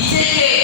Take.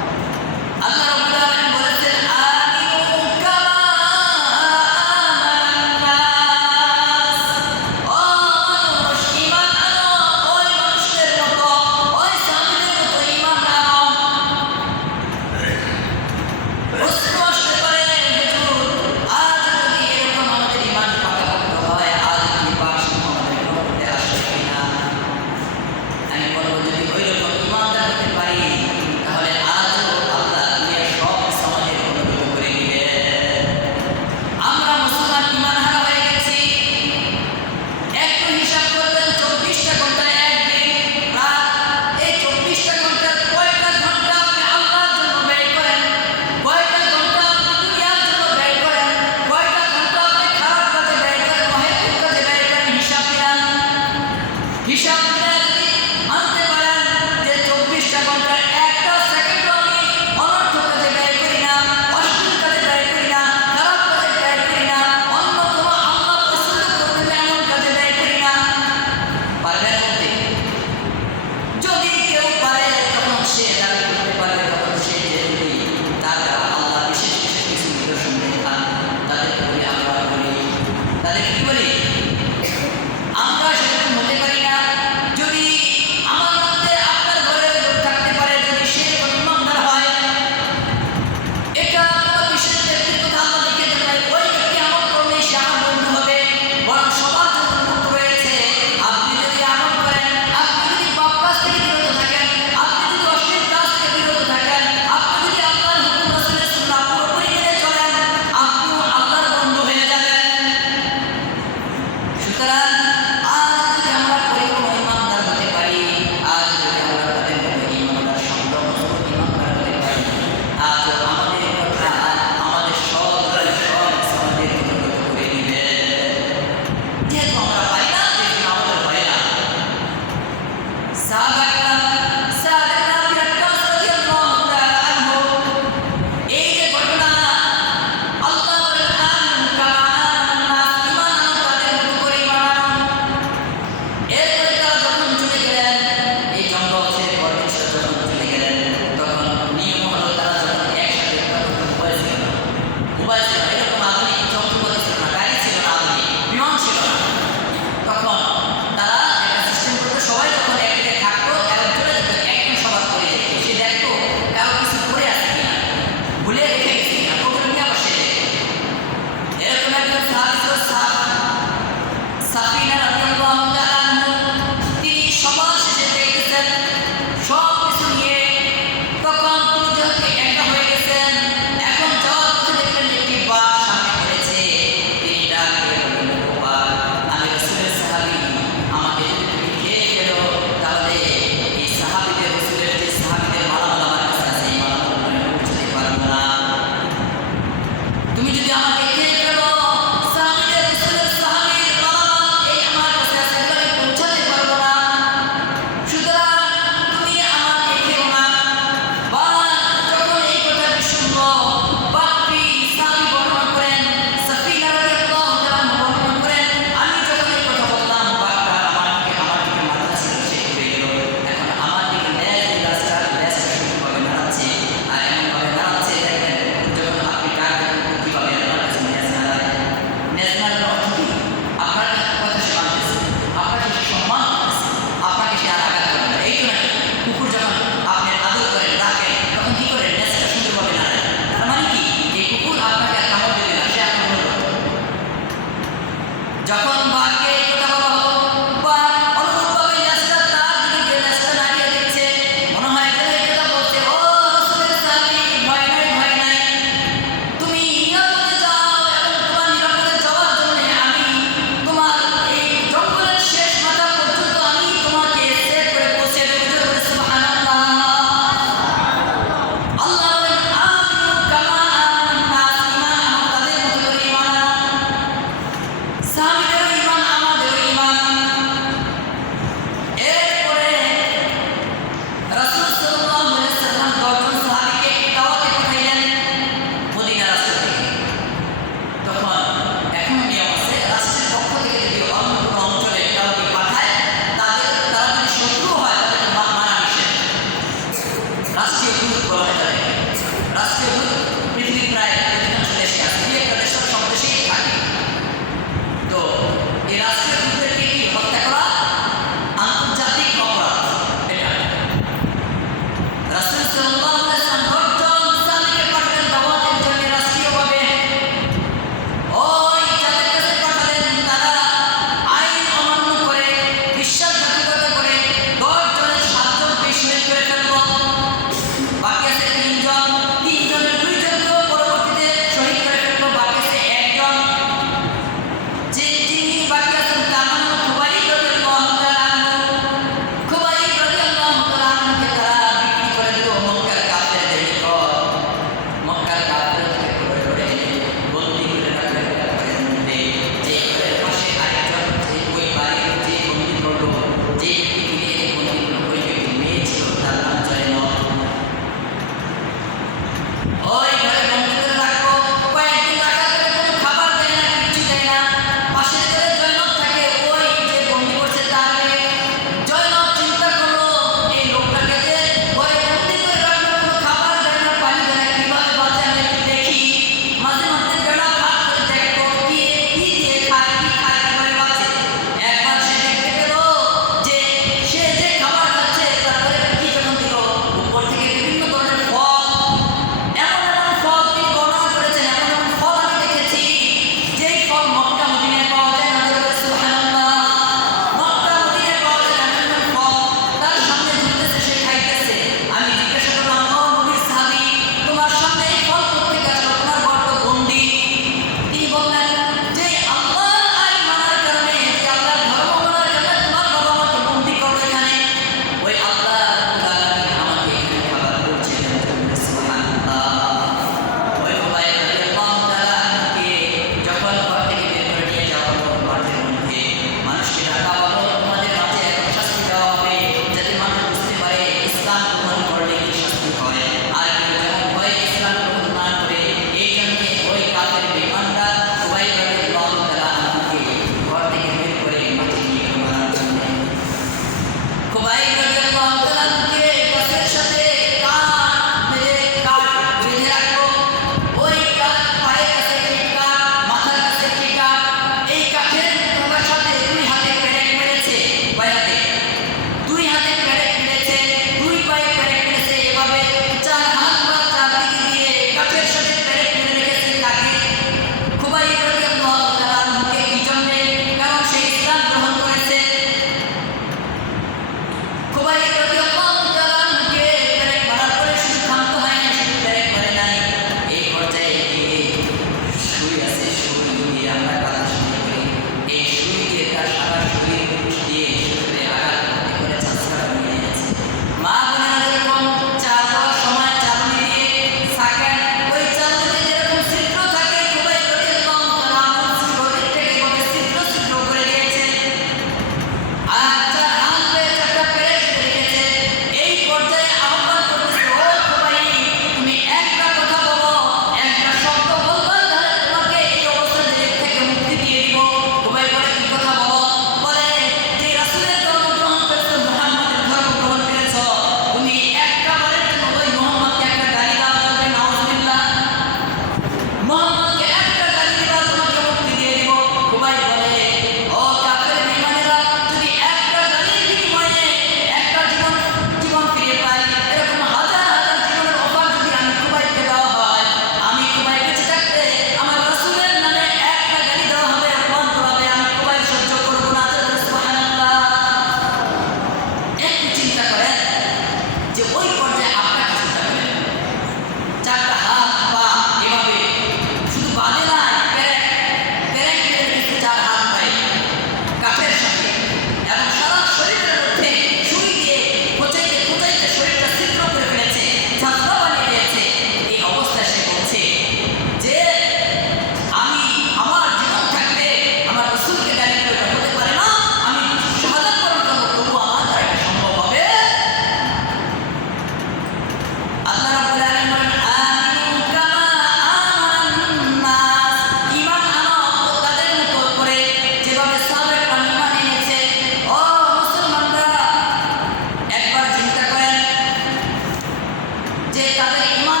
estar de la misma